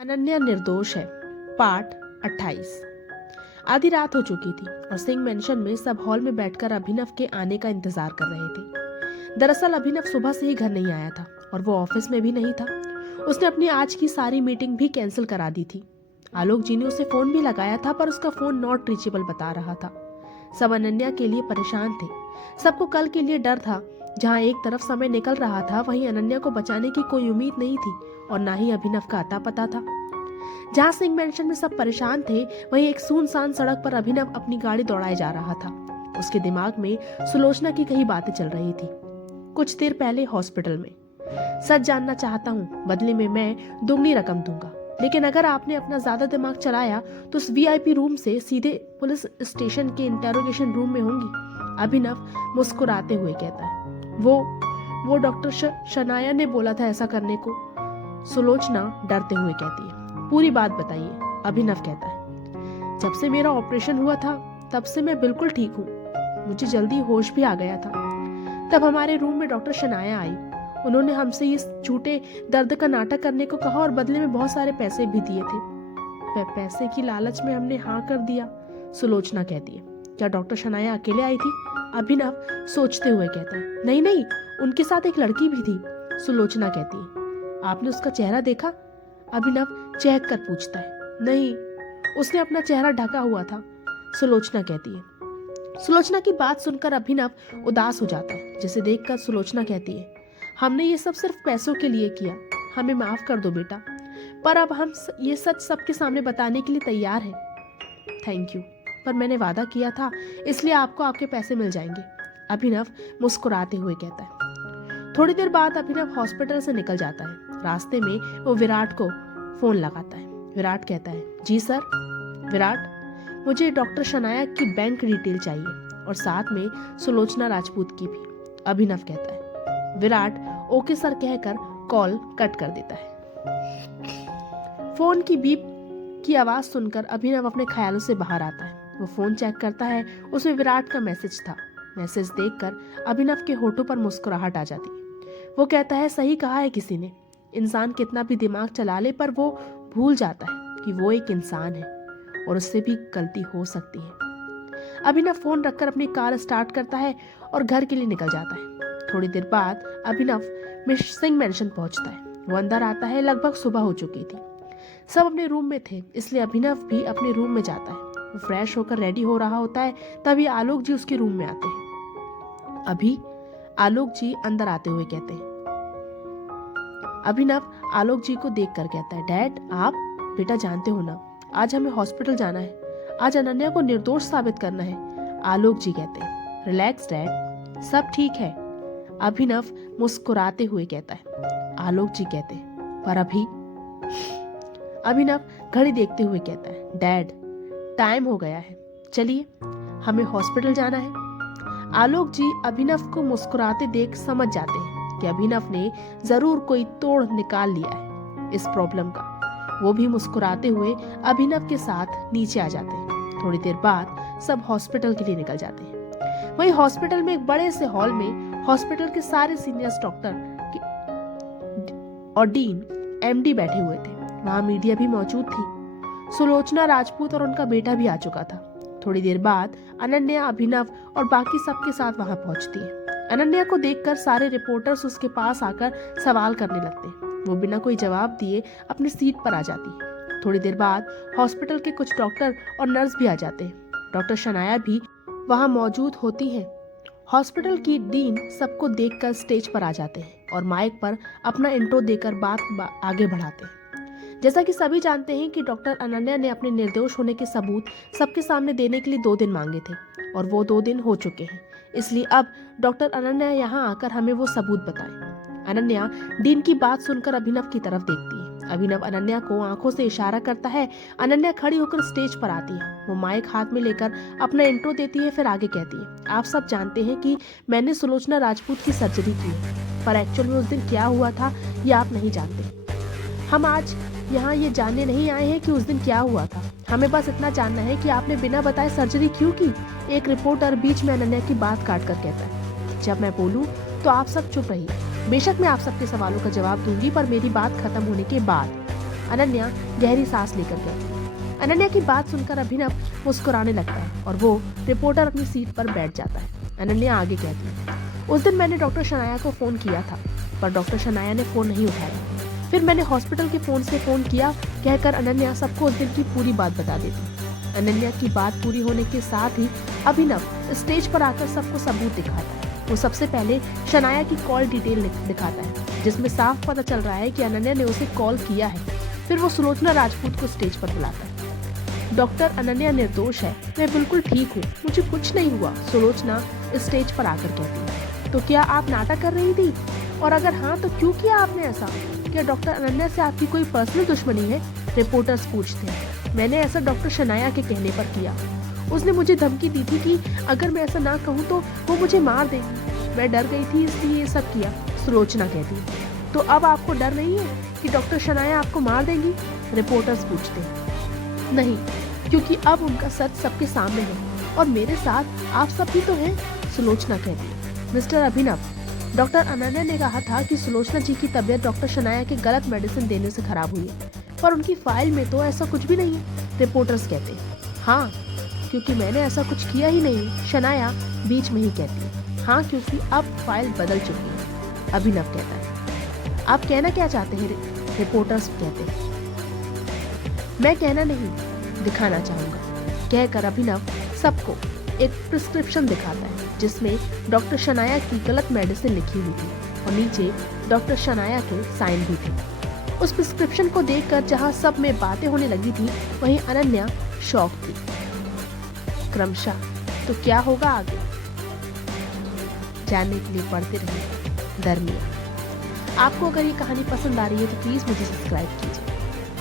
अनन्या निर्दोष है, पार्ट 28। आधी रात हो चुकी थी और सिंह मेंशन में सब हॉल में बैठकर अभिनव के आने का इंतजार कर रहे थे। दरअसल अभिनव सुबह से ही घर नहीं आया था और वो ऑफिस में भी नहीं था। उसने अपनी आज की सारी मीटिंग भी कैंसिल करा दी थी। आलोक जी ने उसे फोन भी लगाया था पर उसका फोन नॉट रीचेबल बता रहा था। सब अनन्या के लिए परेशान थे। सबको कल के लिए डर था। जहाँ एक तरफ समय निकल रहा था वहीं अनन्या को बचाने की कोई उम्मीद नहीं थी और ना ही अभिनव का अता पता था। जहाँ सिंह मेंशन में सब परेशान थे वहीं एक सुनसान सड़क पर अभिनव अपनी गाड़ी दौड़ाए जा रहा था। उसके दिमाग में सुलोचना की कई बातें चल रही थी। कुछ देर पहले हॉस्पिटल में, सच जानना चाहता हूँ, बदले में मैं दुगनी रकम दूंगा, लेकिन अगर आपने अपना ज्यादा दिमाग चलाया तो उस वीआईपी रूम से सीधे पुलिस स्टेशन के इंटेरोगेशन रूम में होंगी। अभिनव मुस्कुराते हुए कहता है, वो डॉक्टर शनाया ने बोला था ऐसा करने को। सुलोचना डरते हुए कहती है, पूरी बात बताइए। अभिनव कहता है, जब से मेरा ऑपरेशन हुआ था तब से मैं बिल्कुल ठीक हूँ। मुझे जल्दी होश भी आ गया था। तब हमारे रूम में डॉक्टर शनाया आई। उन्होंने हमसे ये झूठे दर्द का नाटक करने को कहा और बदले में बहुत सारे पैसे भी दिए थे। पैसे की लालच में हमने हाँ कर दिया। सुलोचना कहती है, क्या डॉक्टर शनाया अकेले आई थी? अभिनव सोचते हुए कहता है, नहीं नहीं, उनके साथ एक लड़की भी थी। सुलोचना कहती है, आपने उसका चेहरा देखा? अभिनव चहक कर पूछता है, नहीं, उसने अपना चेहरा ढका हुआ था। सुलोचना कहती है। सुलोचना की बात सुनकर अभिनव उदास हो जाता है, जिसे देखकर सुलोचना कहती है, हमने ये सब सिर्फ पैसों के लिए किया, हमें माफ कर दो बेटा, पर अब हम ये सच सबके सामने बताने के लिए तैयार हैं। थैंक यू, पर मैंने वादा किया था, इसलिए आपको आपके पैसे मिल जाएंगे। अभिनव मुस्कुराते हुए कहता है। थोड़ी देर बाद अभिनव हॉस्पिटल से निकल जाता है। रास्ते में वो विराट को फोन लगाता है। विराट कहता है, जी सर। विराट, मुझे डॉक्टर शनाया की बैंक डिटेल चाहिए और साथ में सुलोचना राजपूत की भी। अभिनव कहता है। विराट ओके सर कहकर कॉल कट कर देता है। फोन की बीप की आवाज सुनकर अभिनव अपने ख्यालों से बाहर आता है। वो फोन चेक करता है, उसमें विराट का मैसेज था। मैसेज देखकर अभिनव के होठों पर मुस्कुराहट आ जाती है। वो कहता है, सही कहा है किसी ने, इंसान कितना भी दिमाग चला ले पर वो भूल जाता है कि वो एक इंसान है और उससे भी गलती हो सकती है। अभिनव फोन रखकर अपनी कार स्टार्ट करता है और घर के लिए निकल जाता है। थोड़ी देर बाद अभिनव सिंह मेंशन पहुंचता है। वो अंदर आता है। लगभग सुबह हो चुकी थी। सब अपने रूम में थे, इसलिए अभिनव भी अपने रूम में जाता है। वो फ्रेश होकर रेडी हो रहा होता है, तभी आलोक जी उसके रूम में आते हैं। अभी आलोक जी अंदर आते हुए कहते हैं। अभिनव आलोक जी को देखकर कहता है, डैड आप? बेटा जानते हो ना, आज हमें हॉस्पिटल जाना है। आज अनन्या को निर्दोष साबित करना है। आलोक जी कहते हैं, रिलैक्स डैड, सब ठीक है। अभिनव मुस्कुराते हुए कहता है। आलोक जी कहते हैं, पर अभी? अभिनव घड़ी देखते हुए कहता है, डैड टाइम हो गया है, चलिए हमें हॉस्पिटल जाना है। आलोक जी अभिनव को मुस्कुराते देख समझ जाते हैं कि अभिनव ने जरूर कोई तोड़ निकाल लिया है इस प्रॉब्लम का। वो भी मुस्कुराते हुए अभिनव के साथ नीचे आ जाते हैं। थोड़ी देर बाद सब हॉस्पिटल के लिए निकल जाते हैं। वहीं हॉस्पिटल में एक बड़े से हॉल में हॉस्पिटल के सारे सीनियर डॉक्टर और डीन एमडी बैठे हुए थे। वहां मीडिया भी मौजूद थी। सुलोचना राजपूत और उनका बेटा भी आ चुका था। थोड़ी देर बाद अनन्या, अभिनव और बाकी सबके साथ वहां पहुंचती है। अनन्या को देखकर सारे रिपोर्टर्स उसके पास आकर सवाल करने लगते हैं। वो बिना कोई जवाब दिए अपनी सीट पर आ जाती है। थोड़ी देर बाद हॉस्पिटल के कुछ डॉक्टर और नर्स भी आ जाते हैं। डॉक्टर शनाया भी वहां मौजूद होती है। हॉस्पिटल की डीन सबको देखकर स्टेज पर आ जाते हैं और माइक पर अपना इंट्रो देकर बात आगे बढ़ाते हैं। जैसा कि सभी जानते हैं कि डॉक्टर अनन्या ने अपने निर्दोष होने के सबूत सबके सामने देने के लिए 2 दिन मांगे थे और वो 2 दिन हो चुके हैं। इसलिए अब डॉक्टर अनन्या यहाँ आकर हमें वो सबूत बताएं। अनन्या डीन की बात सुनकर अभिनव की तरफ देखती है। अभिनव अनन्या को आंखों से इशारा करता है। अनन्या खड़ी होकर स्टेज पर आती है। वो माइक हाथ में लेकर अपना इंट्रो देती है, फिर आगे कहती है, आप सब जानते हैं कि मैंने सुलोचना राजपूत की सर्जरी की है, पर एक्चुअल में उस दिन क्या हुआ था ये आप नहीं जानते। हम आज यहाँ ये जानने नहीं आए हैं कि उस दिन क्या हुआ था। हमें बस इतना जानना है कि आपने बिना बताए सर्जरी क्यों की। एक रिपोर्टर बीच में अनन्या की बात काट कर कहता है, जब मैं बोलूं तो आप सब चुप रहिए। बेशक मैं आप सबके सवालों का जवाब दूंगी, पर मेरी बात खत्म होने के बाद। अनन्या गहरी सांस लेकर कहती है। अनन्या की बात सुनकर अभिनव मुस्कुराने लगता है और वो रिपोर्टर अपनी सीट पर बैठ जाता है। अनन्या आगे कहती है, उस दिन मैंने डॉक्टर शनाया को फोन किया था, पर डॉक्टर शनाया ने फोन नहीं उठाया। फिर मैंने हॉस्पिटल के फोन से फोन किया, कहकर अनन्या सबको उस दिन की पूरी बात बता देती। अनन्या की बात पूरी होने के साथ ही अभिनव स्टेज पर आकर सबको सबूत दिखाता है। वो सबसे पहले शनाया की कॉल डिटेल दिखाता है, जिसमें साफ पता चल रहा है कि अनन्या ने उसे कॉल किया है। फिर वो सुलोचना राजपूत को स्टेज पर बुलाता है। डॉक्टर, अनन्या निर्दोष है, मैं बिल्कुल ठीक हूँ, मुझे कुछ नहीं हुआ, सुलोचना स्टेज पर आकर कहती है। तो क्या आप नाटक कर रही थी, और अगर हाँ तो क्यों किया आपने ऐसा? क्या डॉक्टर अनन्या से आपकी कोई पर्सनल दुश्मनी है? रिपोर्टर्स पूछते हैं। मैंने ऐसा डॉक्टर शनाया के कहने पर किया। उसने मुझे धमकी दी थी कि अगर मैं ऐसा ना कहूँ तो वो मुझे मार देगी। मैं डर गई थी, इसलिए ये सब किया, सुलोचना कहती है। तो अब आपको डर नहीं है कि डॉक्टर शनाया आपको मार देंगी? रिपोर्टर्स पूछते हैं। नहीं, क्योंकि अब उनका सच सबके सामने है और मेरे साथ आप सब भी तो हैं, सुलोचना कहती है। मिस्टर अभिनव, डॉक्टर अनन्या ने कहा था कि सुलोचना जी की तबीयत डॉक्टर शनाया के गलत मेडिसिन देने से खराब हुई है, पर उनकी फाइल में तो ऐसा कुछ भी नहीं है, रिपोर्टर्स कहते हैं। हाँ, क्योंकि मैंने ऐसा कुछ किया ही नहीं, शनाया बीच में ही कहती है। हाँ, क्योंकि अब फाइल बदल चुकी है, अभिनव कहता है। आप कहना क्या चाहते हैं? रिपोर्टर्स कहते हैं। मैं कहना नहीं, दिखाना चाहूंगा, कहकर अभिनव सबको एक प्रिस्क्रिप्शन दिखाता है, जिसमें डॉक्टर शनाया की गलत मेडिसिन लिखी हुई थी और नीचे डॉक्टर शनाया के साइन भी थे। उस प्रिस्क्रिप्शन को देखकर जहां सब में बातें होने लगी थी, वहीं अनन्या शॉक थी। क्रमशः तो क्या होगा आगे, जानने के लिए पढ़ते रहिए दरमियान। आपको अगर ये कहानी पसंद आ रही है तो प्लीज मुझे सब्सक्राइब कीजिए।